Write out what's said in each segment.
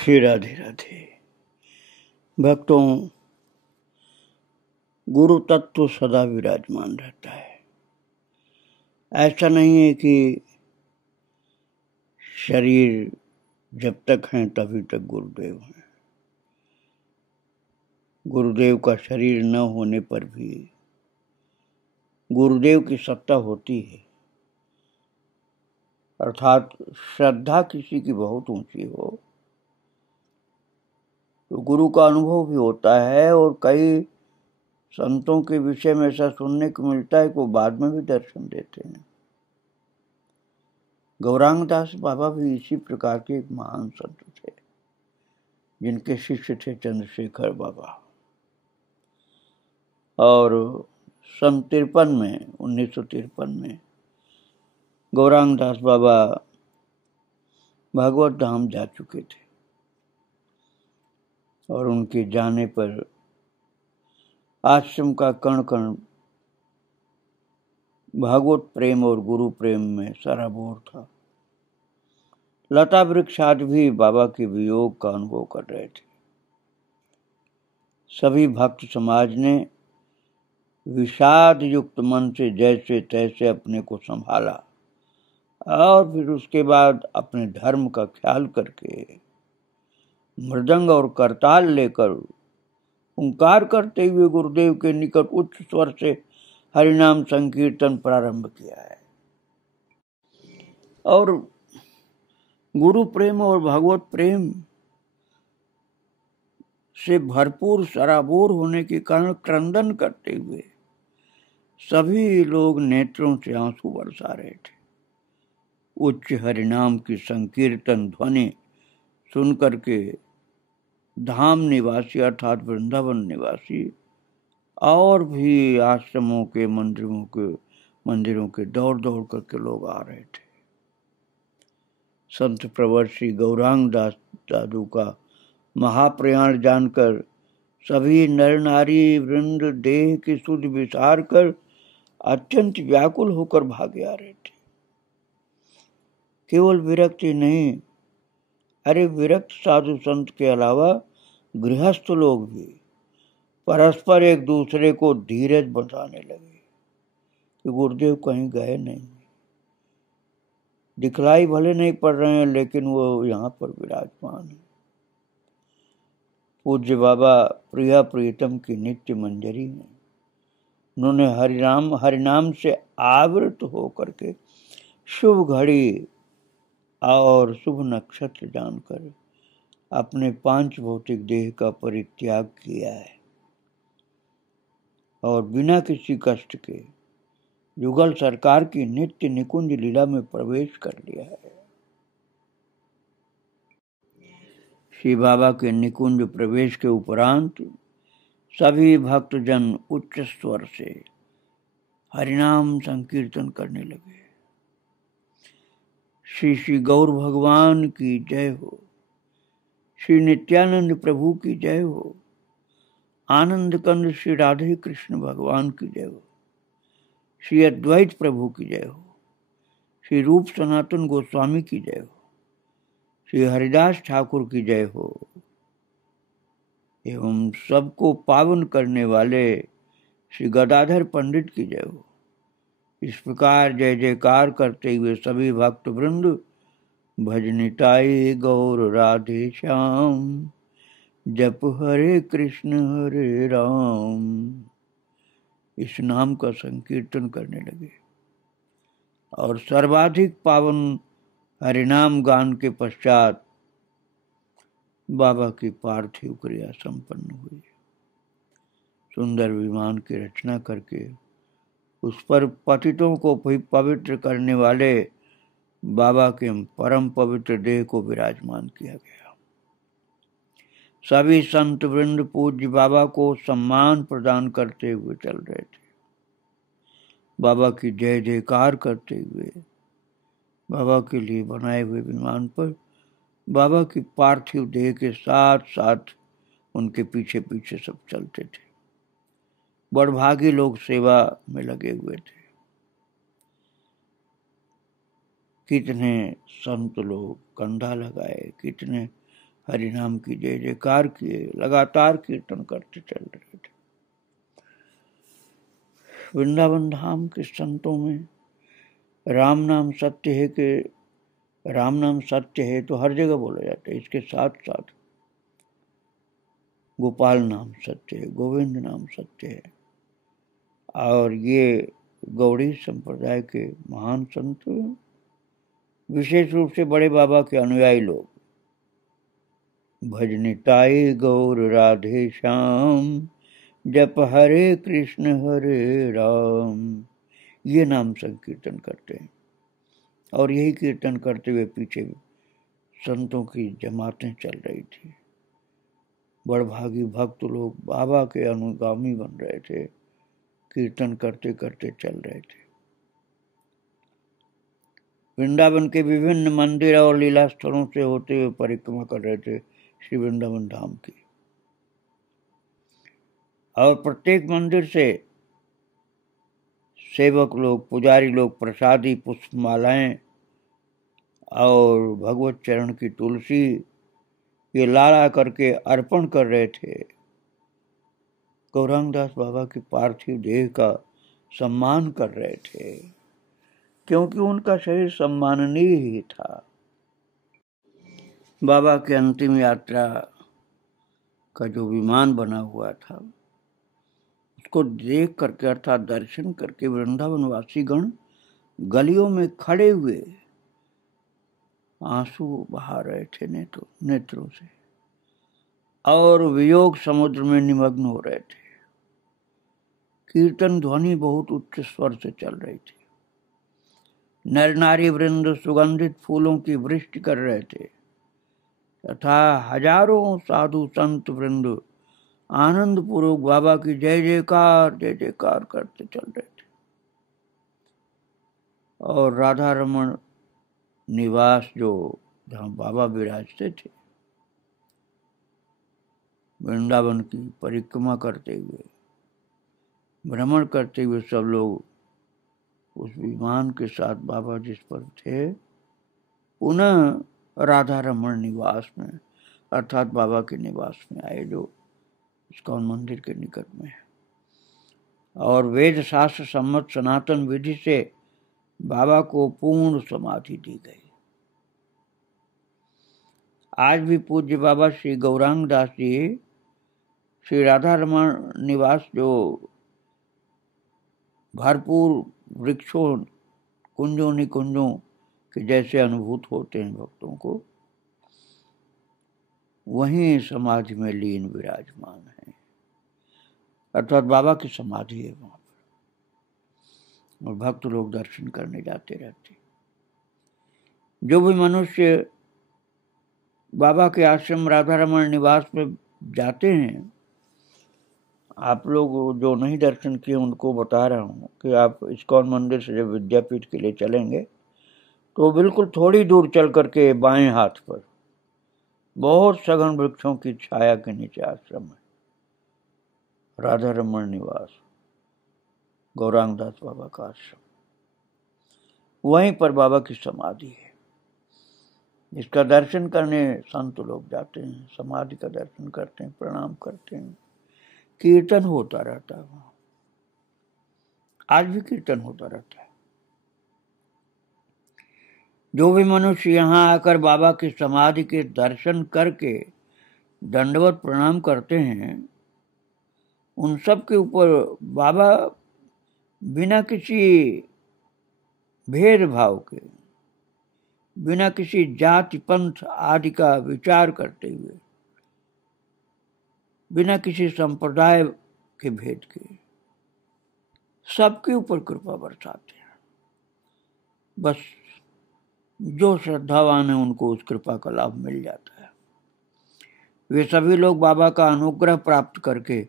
श्री राधे राधे। भक्तों, गुरु तत्व सदा विराजमान रहता है। ऐसा नहीं है कि शरीर जब तक हैं तभी तक गुरुदेव हैं। गुरुदेव का शरीर न होने पर भी गुरुदेव की सत्ता होती है। अर्थात श्रद्धा किसी की बहुत ऊंची हो तो गुरु का अनुभव भी होता है। और कई संतों के विषय में ऐसा सुनने को मिलता है कि वो बाद में भी दर्शन देते हैं। गौरांग दास बाबा भी इसी प्रकार के एक महान संत थे, जिनके शिष्य थे चंद्रशेखर बाबा। और सन 1953 में गौरांग दास बाबा भागवत धाम जा चुके थे और उनके जाने पर आश्रम का कण कण भागवत प्रेम और गुरु प्रेम में सराबोर था। लता वृक्ष आदि भी बाबा के वियोग का अनुभव कर रहे थे। सभी भक्त समाज ने विषाद युक्त मन से जैसे तैसे अपने को संभाला और फिर उसके बाद अपने धर्म का ख्याल करके मृदंग और करताल लेकर ओंकार करते हुए गुरुदेव के निकट उच्च स्वर से हरिनाम संकीर्तन प्रारंभ किया है। और गुरु प्रेम और भगवत प्रेम से भरपूर सराबोर होने के कारण क्रंदन करते हुए सभी लोग नेत्रों से आंसू बरसा रहे थे। उच्च हरिनाम की संकीर्तन ध्वनि सुन करके धाम निवासी अर्थात वृंदावन निवासी और भी आश्रमों के मंदिरों के दौड़ दौड़ करके लोग आ रहे थे। संत प्रवर श्री गौरांग दास दादू का महाप्रयाण जानकर सभी नर नारी वृंद देह की सुध विसार कर अत्यंत व्याकुल होकर भागे आ रहे थे। केवल विरक्ति नहीं, अरे विरक्त साधु संत के अलावा गृहस्थ लोग भी परस्पर एक दूसरे को धीरज बंधाने लगे कि गुरुदेव कहीं गए नहीं, दिखलाई भले नहीं पड़ रहे हैं लेकिन वो यहाँ पर विराजमान है। पूज्य बाबा प्रिया प्रीतम की नित्य मंजरी है। उन्होंने हरिनाम से आवृत होकर के शुभ घड़ी और शुभ नक्षत्र जानकर अपने पांच भौतिक देह का परित्याग किया है और बिना किसी कष्ट के युगल सरकार की नित्य निकुंज लीला में प्रवेश कर लिया है। श्री बाबा के निकुंज प्रवेश के उपरांत सभी भक्तजन उच्च स्वर से हरिनाम संकीर्तन करने लगे। श्री श्री गौर भगवान की जय हो, श्री नित्यानंद प्रभु की जय हो, आनंद कंद श्री राधे कृष्ण भगवान की जय हो, श्री अद्वैत प्रभु की जय हो, श्री रूप सनातन गोस्वामी की जय हो, श्री हरिदास ठाकुर की जय हो, एवं सबको पावन करने वाले श्री गदाधर पंडित की जय हो। इस प्रकार जय जयकार करते हुए सभी भक्त वृंद भजनिताई गौर राधे श्याम, जप हरे राम, इस नाम का संकीर्तन करने लगे। और सर्वाधिक पावन हरिनाम गान के पश्चात बाबा की पार्थिव क्रिया संपन्न हुई। सुंदर विमान की रचना करके उस पर पतितों को पवित्र करने वाले बाबा के परम पवित्र देह को विराजमान किया गया। सभी संत वृंद पूज्य बाबा को सम्मान प्रदान करते हुए चल रहे थे। बाबा की जय जयकार करते हुए बाबा के लिए बनाए हुए विमान पर बाबा की पार्थिव देह के साथ साथ उनके पीछे पीछे सब चलते थे। बड़भागी लोग सेवा में लगे हुए थे। कितने संत लोग कंधा लगाए, कितने हरि नाम की जय जयकार किए, लगातार कीर्तन करते चल रहे थे। वृंदावन धाम के संतों में राम नाम सत्य है कि राम नाम सत्य है तो हर जगह बोला जाता है। इसके साथ साथ गोपाल नाम सत्य है, गोविंद नाम सत्य है। और ये गौड़ी संप्रदाय के महान संत, विशेष रूप से बड़े बाबा के अनुयायी लोग, भजनिताई गौर राधे श्याम, जप हरे कृष्ण हरे राम, ये नाम संकीर्तन करते हैं। और यही कीर्तन करते हुए पीछे संतों की जमातें चल रही थी। बड़भागी भक्त लोग बाबा के अनुगामी बन रहे थे, कीर्तन करते करते चल रहे थे। वृंदावन के विभिन्न मंदिर और लीला स्थलों से होते हुए परिक्रमा कर रहे थे श्री वृंदावन धाम की। और प्रत्येक मंदिर से सेवक लोग, पुजारी लोग प्रसादी, पुष्पमालाएं और भगवत चरण की तुलसी ये ला करके अर्पण कर रहे थे। गौरांग दास बाबा की पार्थिव देह का सम्मान कर रहे थे, क्योंकि उनका शरीर सम्माननीय ही था। बाबा के अंतिम यात्रा का जो विमान बना हुआ था, उसको देख करके अर्थात दर्शन करके वृंदावन वासी गण गलियों में खड़े हुए आंसू बहा रहे थे नेत्रों से, और वियोग समुद्र में निमग्न हो रहे थे। कीर्तन ध्वनि बहुत उच्च स्वर से चल रही थी। नर नारी वृंद सुगंधित फूलों की वृष्टि कर रहे थे तथा हजारों साधु संत वृंद आनंद पूर्वक बाबा की जय जयकार करते चल रहे थे। और राधा रमन निवास जो जहाँ बाबा विराजते थे, वृंदावन की परिक्रमा करते हुए, भ्रमण करते हुए सब लोग उस विमान के साथ बाबा जिस पर थे, पुनः राधा रमन निवास में अर्थात बाबा के निवास में आए, जो इस्कॉन मंदिर के निकट में है। और वेद शास्त्र सम्मत सनातन विधि से बाबा को पूर्ण समाधि दी गई। आज भी पूज्य बाबा श्री गौरांग दास जी श्री राधा रमन निवास जो भरपूर वृक्षों, कुंजों निकुंजों के जैसे अनुभूत होते हैं भक्तों को, वहीं समाधि में लीन विराजमान है, अर्थात बाबा की समाधि है वहां पर, और भक्त लोग दर्शन करने जाते रहते। जो भी मनुष्य बाबा के आश्रम राधा रमन निवास में जाते हैं, आप लोग जो नहीं दर्शन किए उनको बता रहा हूँ कि आप इस्कॉन मंदिर से जब विद्यापीठ के लिए चलेंगे तो बिल्कुल थोड़ी दूर चल करके बाएं हाथ पर बहुत सघन वृक्षों की छाया के नीचे आश्रम है, राधा रमन निवास, गौरांग दास बाबा का आश्रम। वहीं पर बाबा की समाधि है। इसका दर्शन करने संत लोग जाते हैं, समाधि का दर्शन करते हैं, प्रणाम करते हैं। कीर्तन होता रहता है वहां, आज भी कीर्तन होता रहता है। जो भी मनुष्य यहाँ आकर बाबा की समाधि के दर्शन करके दंडवत प्रणाम करते हैं, उन सब के ऊपर बाबा बिना किसी भेदभाव के, बिना किसी जाति पंथ आदि का विचार करते हुए, बिना किसी संप्रदाय के भेद के, सबके ऊपर कृपा बरसाते हैं। बस जो श्रद्धावान है उनको उस कृपा का लाभ मिल जाता है। वे सभी लोग बाबा का अनुग्रह प्राप्त करके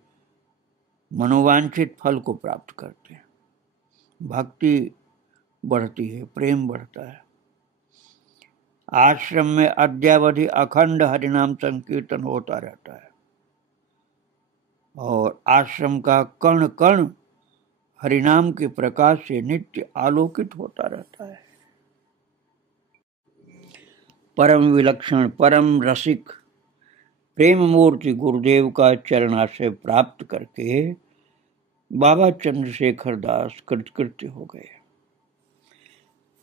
मनोवांछित फल को प्राप्त करते हैं। भक्ति बढ़ती है, प्रेम बढ़ता है। आश्रम में अद्यावधि अखंड हरिनाम संकीर्तन होता रहता है और आश्रम का कण कण हरिनाम के प्रकाश से नित्य आलोकित होता रहता है। परम विलक्षण, परम रसिक प्रेम मूर्ति गुरुदेव का चरणाश्रय प्राप्त करके बाबा चंद्रशेखर दास कृतकृत्य हो गए।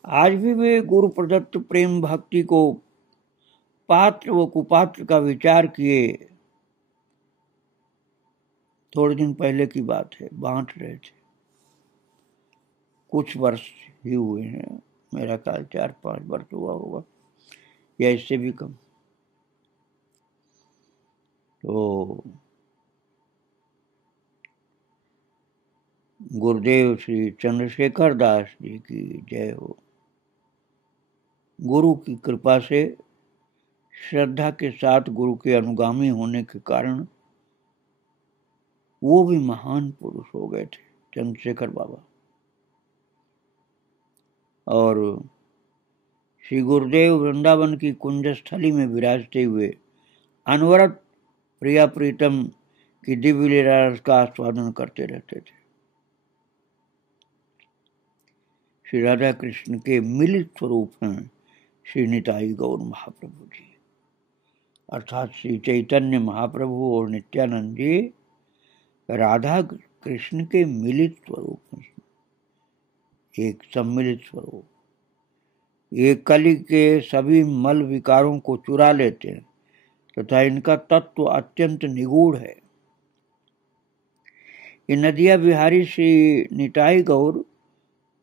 आज भी वे गुरु प्रदत्त प्रेम भक्ति को पात्र व कुपात्र का विचार किए। थोड़े दिन पहले की बात है, बांट रहे थे। कुछ वर्ष ही हुए हैं, मेरा ख्याल 4-5 वर्ष हुआ होगा या इससे भी कम। तो गुरुदेव श्री चंद्रशेखर दास जी की जय हो। गुरु की कृपा से श्रद्धा के साथ गुरु के अनुगामी होने के कारण वो भी महान पुरुष हो गए थे, चंद्रशेखर बाबा। और श्री गुरुदेव वृंदावन की कुंजस्थली में विराजते हुए अनवरत प्रिया प्रीतम की दिव्य लीला रस का आस्वादन करते रहते थे। श्री राधा कृष्ण के मिलित स्वरूप हैं श्री निताई गौर महाप्रभु जी, अर्थात श्री चैतन्य महाप्रभु और नित्यानंद जी राधा कृष्ण के मिलित स्वरूप हैं, एक सम्मिलित स्वरूप। ये कली के सभी मल विकारों को चुरा लेते हैं तथा इनका तत्व अत्यंत निगूढ़ है। ये नदिया बिहारी श्री निताई गौर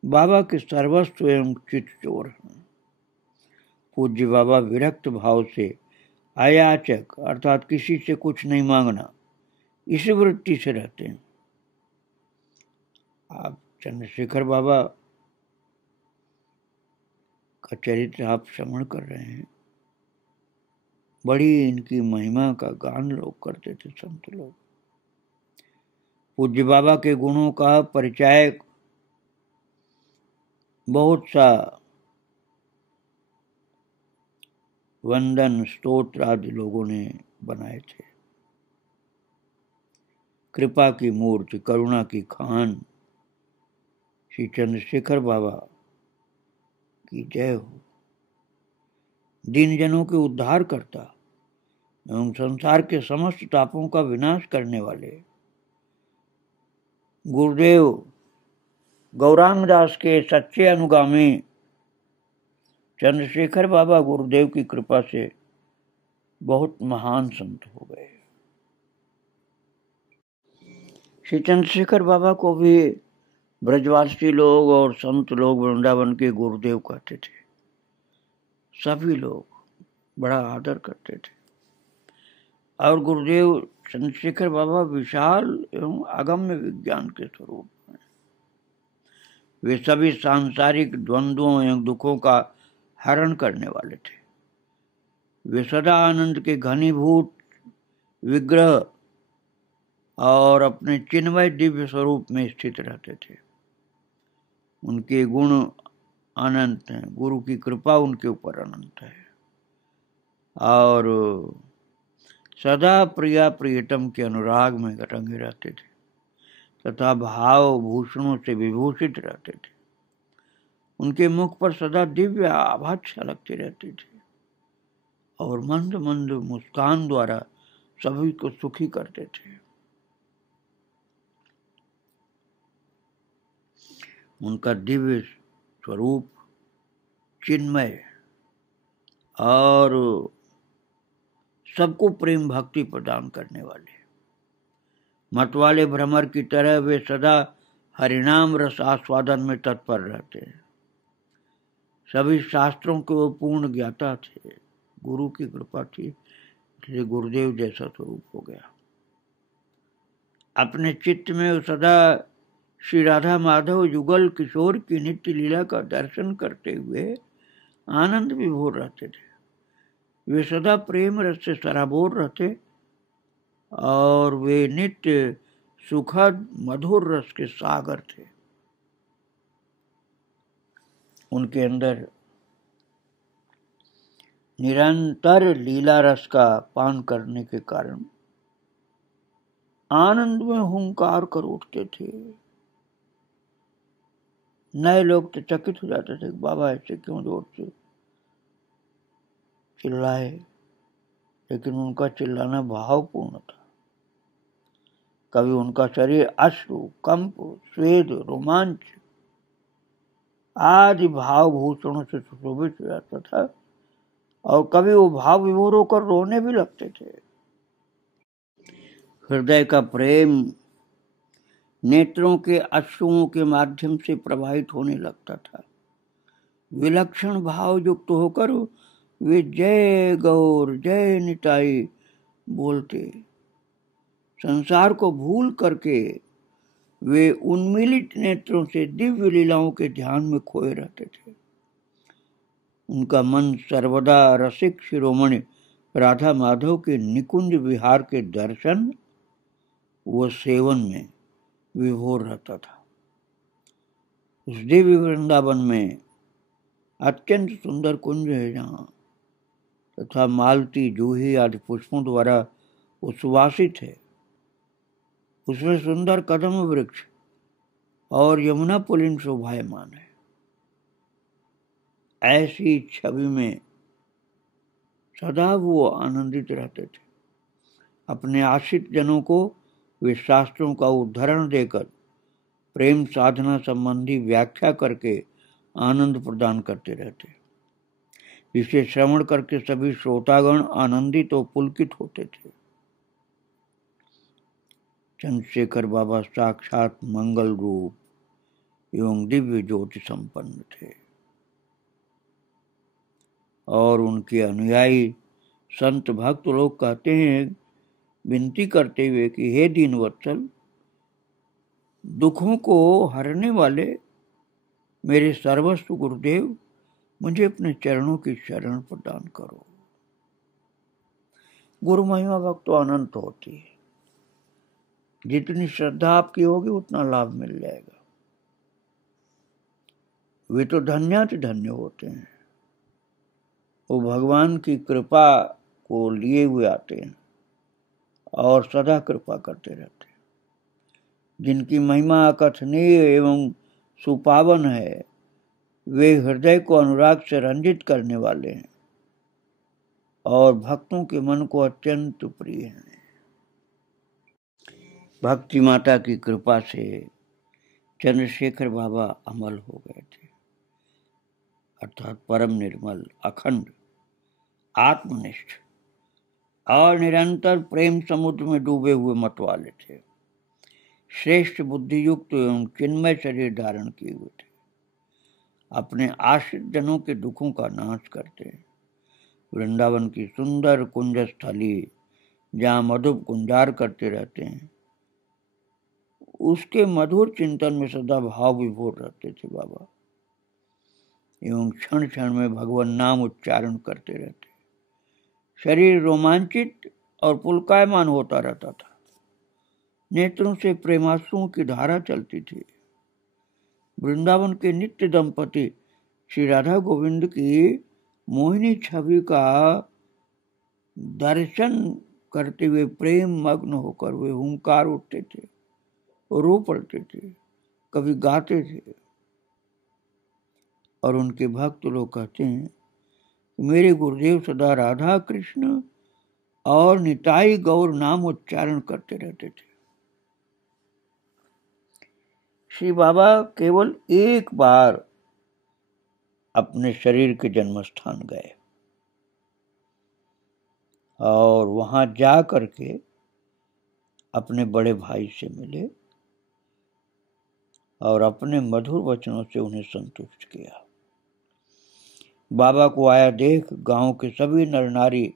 बाबा के सर्वस्व एवं चित चोर हैं। पूज्य बाबा विरक्त भाव से अयाचक अर्थात किसी से कुछ नहीं मांगना, इसी वृत्ति से रहते हैं। आप चंद्रशेखर बाबा का चरित्र आप श्रवण कर रहे हैं। बड़ी इनकी महिमा का गान लोग करते थे, संत लोग। पूज्य बाबा के गुणों का परिचायक बहुत सा वंदन स्तोत्र आदि लोगों ने बनाए थे। कृपा की मूर्ति, करुणा की खान श्री चंद्रशेखर बाबा की जय हो। दीन जनों के उद्धार करता एवं संसार के समस्त तापों का विनाश करने वाले गुरुदेव गौरांग दास के सच्चे अनुगामी चंद्रशेखर बाबा गुरुदेव की कृपा से बहुत महान संत हो गए। श्री चंद्रशेखर बाबा को भी ब्रजवासी लोग और संत लोग वृंदावन के गुरुदेव कहते थे। सभी लोग बड़ा आदर करते थे। और गुरुदेव चंद्रशेखर बाबा विशाल एवं अगम्य विज्ञान के स्वरूप हैं। वे सभी सांसारिक द्वंद्वों एवं दुखों का हरण करने वाले थे। वे सदा आनंद के घनीभूत विग्रह और अपने चिन्मय दिव्य स्वरूप में स्थित रहते थे। उनके गुण अनंत हैं, गुरु की कृपा उनके ऊपर अनंत है। और सदा प्रिया प्रियतम के अनुराग में रंगे रहते थे तथा भाव भूषणों से विभूषित रहते थे। उनके मुख पर सदा दिव्य आभा छलकती रहती थी और मंद मंद मुस्कान द्वारा सभी को सुखी करते थे। उनका दिव्य स्वरूप चिन्मय और सबको प्रेम भक्ति प्रदान करने वाले, मतवाले भ्रमर की तरह वे सदा हरिनाम रस आस्वादन में तत्पर रहते हैं। सभी शास्त्रों के वो पूर्ण ज्ञाता थे। गुरु की कृपा थी इसलिए गुरुदेव जैसा स्वरूप हो गया। अपने चित्त में वो सदा श्री राधा माधव युगल किशोर की नित्य लीला का दर्शन करते हुए आनंद विभोर रहते थे। वे सदा प्रेम रस से सराबोर रहते और वे नित्य सुखद मधुर रस के सागर थे। उनके अंदर निरंतर लीला रस का पान करने के कारण आनंद में हुंकार कर उठते थे। नए लोग तो चकित हो जाते थे, बाबा ऐसे क्यों जोर से चिल्लाए। लेकिन उनका चिल्लाना भावपूर्ण था। कभी उनका शरीर अश्रु, कंप, स्वेद, रोमांच आदि भावभूषणों से सुशोभित हो जाता था और कभी वो भाव विभोर होकर रोने भी लगते थे। हृदय का प्रेम नेत्रों के अश्रुओं के माध्यम से प्रवाहित होने लगता था। विलक्षण भाव युक्त होकर वे जय गौर जय निताई बोलते। संसार को भूल करके वे उन्मीलित नेत्रों से दिव्य लीलाओं के ध्यान में खोए रहते थे। उनका मन सर्वदा रसिक शिरोमणि राधा माधव के निकुंज विहार के दर्शन व सेवन में विभोर रहता था। उस दिव्य वृंदावन में अत्यंत सुंदर कुंज है जहाँ तथा मालती, जूही आदि पुष्पों द्वारा उच्छ्वासित है। उसमें सुंदर कदम वृक्ष और यमुना पुलिन शोभायमान है। ऐसी छवि में सदा वो आनंदित रहते थे। अपने आश्रित जनों को वे शास्त्रों का उद्धरण देकर प्रेम साधना संबंधी व्याख्या करके आनंद प्रदान करते रहते, जिसे श्रवण करके सभी श्रोतागण आनंदित और पुलकित होते थे। चंद्रशेखर बाबा साक्षात मंगल रूप एवं दिव्य ज्योति संपन्न थे और उनके अनुयायी संत भक्त लोग कहते हैं, विनती करते हुए कि हे दीनवत्सल, दुखों को हरने वाले मेरे सर्वस्व गुरुदेव, मुझे अपने चरणों की शरण प्रदान करो। गुरु महिमा भक्त अनंत होती है। जितनी श्रद्धा आपकी होगी उतना लाभ मिल जाएगा। वे तो धन्याति धन्य होते हैं। वो भगवान की कृपा को लिए हुए आते हैं और सदा कृपा करते रहते हैं। जिनकी महिमा अकथनीय एवं सुपावन है, वे हृदय को अनुराग से रंजित करने वाले हैं और भक्तों के मन को अत्यंत प्रिय हैं। भक्ति माता की कृपा से चंद्रशेखर बाबा अमल हो गए थे, अर्थात परम निर्मल, अखंड, आत्मनिष्ठ और निरंतर प्रेम समुद्र में डूबे हुए मत वाले थे। श्रेष्ठ बुद्धियुक्त एवं चिन्मय शरीर धारण किए हुए थे। अपने आश्रित जनों के दुखों का नाश करते। वृंदावन की सुंदर कुंज स्थली जहाँ मधुप गुंजार करते रहते हैं, उसके मधुर चिंतन में सदा भाव विभोर रहते थे बाबा, एवं क्षण क्षण में भगवान नाम उच्चारण करते रहते। शरीर रोमांचित और पुलकायमान होता रहता था। नेत्रों से प्रेमाश्रुओं की धारा चलती थी। वृंदावन के नित्य दंपति श्री राधा गोविंद की मोहिनी छवि का दर्शन करते हुए प्रेम मग्न होकर वे हुंकार उठते थे, रो पड़ते थे, कभी गाते थे। और उनके भक्त लोग कहते हैं, मेरे गुरुदेव सदा राधा कृष्ण और निताई गौर नाम उच्चारण करते रहते थे। श्री बाबा केवल एक बार अपने शरीर के जन्म स्थान गए और वहां जा करके अपने बड़े भाई से मिले और अपने मधुर वचनों से उन्हें संतुष्ट किया। बाबा को आया देख गांव के सभी नर नारी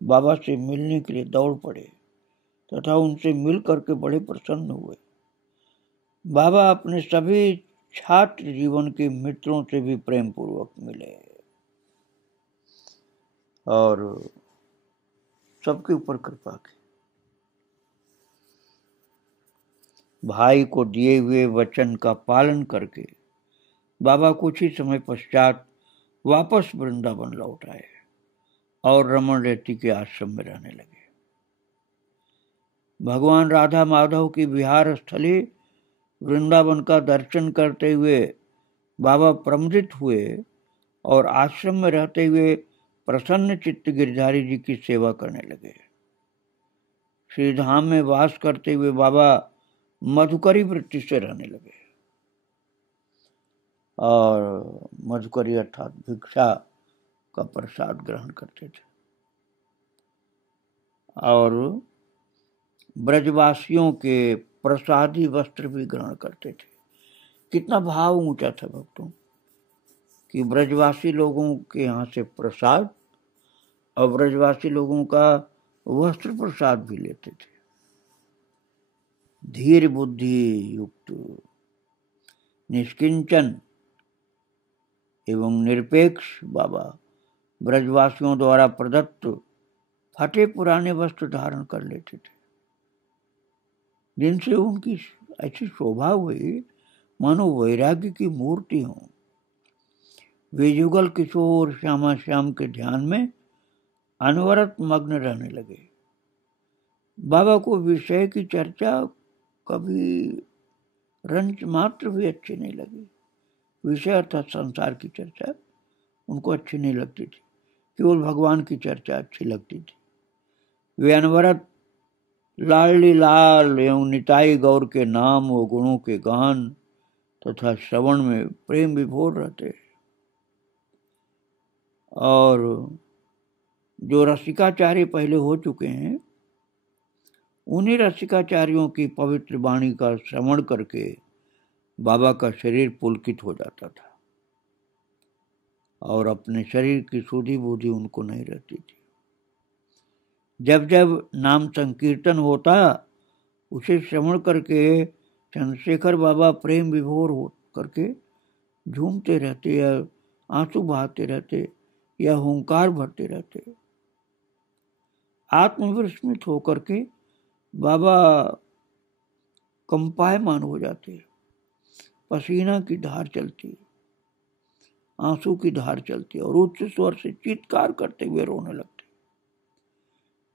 बाबा से मिलने के लिए दौड़ पड़े तथा उनसे मिल करके बड़े प्रसन्न हुए। बाबा अपने सभी छात्र जीवन के मित्रों से भी प्रेम पूर्वक मिले और सबके ऊपर कृपा की। भाई को दिए हुए वचन का पालन करके बाबा कुछ ही समय पश्चात वापस वृंदावन लौट आए और रमण रेती के आश्रम में रहने लगे। भगवान राधा माधव की विहार स्थली वृंदावन का दर्शन करते हुए बाबा प्रमुदित हुए और आश्रम में रहते हुए प्रसन्न चित्त गिरधारी जी की सेवा करने लगे। श्री धाम में वास करते हुए बाबा मधुकरी वृत्ति से रहने लगे और मधुकरी अर्थात भिक्षा का प्रसाद ग्रहण करते थे और ब्रजवासियों के प्रसादी वस्त्र भी ग्रहण करते थे। कितना भाव ऊंचा था भक्तों कि ब्रजवासी लोगों के यहाँ से प्रसाद और ब्रजवासी लोगों का वस्त्र प्रसाद भी लेते थे। धीर बुद्धि युक्त निष्किंचन एवं निरपेक्ष बाबा ब्रजवासियों द्वारा प्रदत्त फटे पुराने वस्त्र धारण कर लेते थे, जिनसे उनकी ऐसी शोभा हुई मानो वैराग्य की मूर्ति हो। वे युगल किशोर श्यामा श्याम के ध्यान में अनवरत मग्न रहने लगे। बाबा को विषय की चर्चा कभी रंच मात्र भी अच्छी नहीं लगी। विषय अर्थात संसार की चर्चा उनको अच्छी नहीं लगती थी, केवल भगवान की चर्चा अच्छी लगती थी। वे अनवरत लाडली लाल एवं निताई गौर के नाम व गुणों के गान तथा श्रवण में प्रेम विभोर रहते और जो रसिकाचार्य पहले हो चुके हैं उन्हीं रसिकाचार्यों की पवित्र वाणी का श्रवण करके बाबा का शरीर पुलकित हो जाता था और अपने शरीर की सुधि बुद्धि उनको नहीं रहती थी। जब जब नाम संकीर्तन होता उसे श्रवण करके चंद्रशेखर बाबा प्रेम विभोर हो करके झूमते रहते या आंसू बहाते रहते या हुंकार भरते रहते। आत्मविस्मित होकर के बाबा कंपायमान हो जाते, पसीना की धार चलती, आंसू की धार चलती और उच्च स्वर से चीत्कार करते हुए रोने लगते।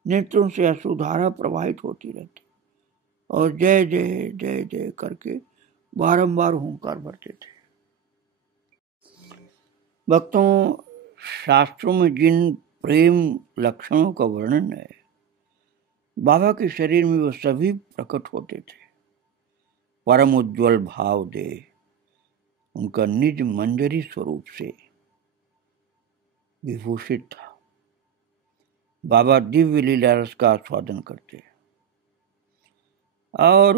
नेत्रों से अश्रुधारा प्रवाहित होती रहती और जय जय जय जय करके बारंबार हुंकार भरते थे। भक्तों, शास्त्रों में जिन प्रेम लक्षणों का वर्णन है बाबा के शरीर में वो सभी प्रकट होते थे। परम उज्ज्वल भाव दे उनका निज मंजरी स्वरूप से विभूषित था। बाबा दिव्य लीला रस का आस्वादन करते और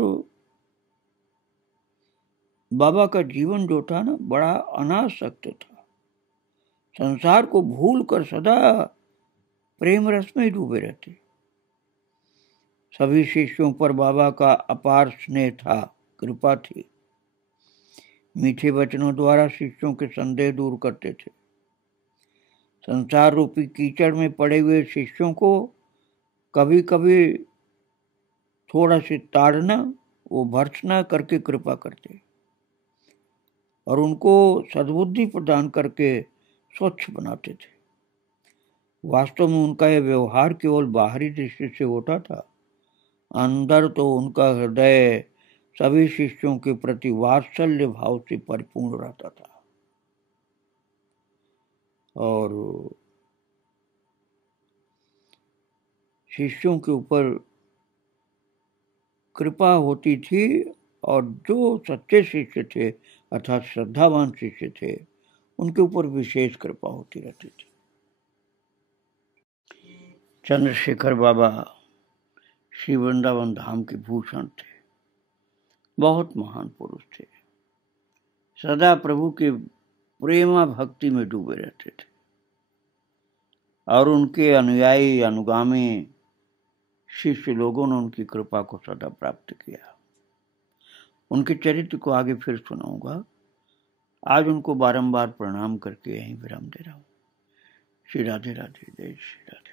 बाबा का जीवन जो था ना बड़ा अनासक्त था। संसार को भूल कर सदा प्रेम रस में डूबे रहते। सभी शिष्यों पर बाबा का अपार स्नेह था, कृपा थी। मीठे वचनों द्वारा शिष्यों के संदेह दूर करते थे। संसार रूपी कीचड़ में पड़े हुए शिष्यों को कभी कभी थोड़ा से ताड़ना वो भर्त्सना करके कृपा करते और उनको सद्बुद्धि प्रदान करके स्वच्छ बनाते थे। वास्तव में उनका यह व्यवहार केवल बाहरी दृष्टि से होता था, अंदर तो उनका हृदय सभी शिष्यों के प्रति वात्सल्य भाव से परिपूर्ण रहता था और शिष्यों के ऊपर कृपा होती थी और जो सच्चे शिष्य थे अर्थात श्रद्धावान शिष्य थे उनके ऊपर विशेष कृपा होती रहती थी। चंद्रशेखर बाबा श्री वृंदावन धाम के भूषण थे, बहुत महान पुरुष थे, सदा प्रभु के प्रेमा भक्ति में डूबे रहते थे और उनके अनुयायी अनुगामी शिष्य लोगों ने उनकी कृपा को सदा प्राप्त किया। उनके चरित्र को आगे फिर सुनाऊंगा। आज उनको बारंबार प्रणाम करके यहीं विराम दे रहा हूँ। श्री राधे राधे, जय श्री राधे।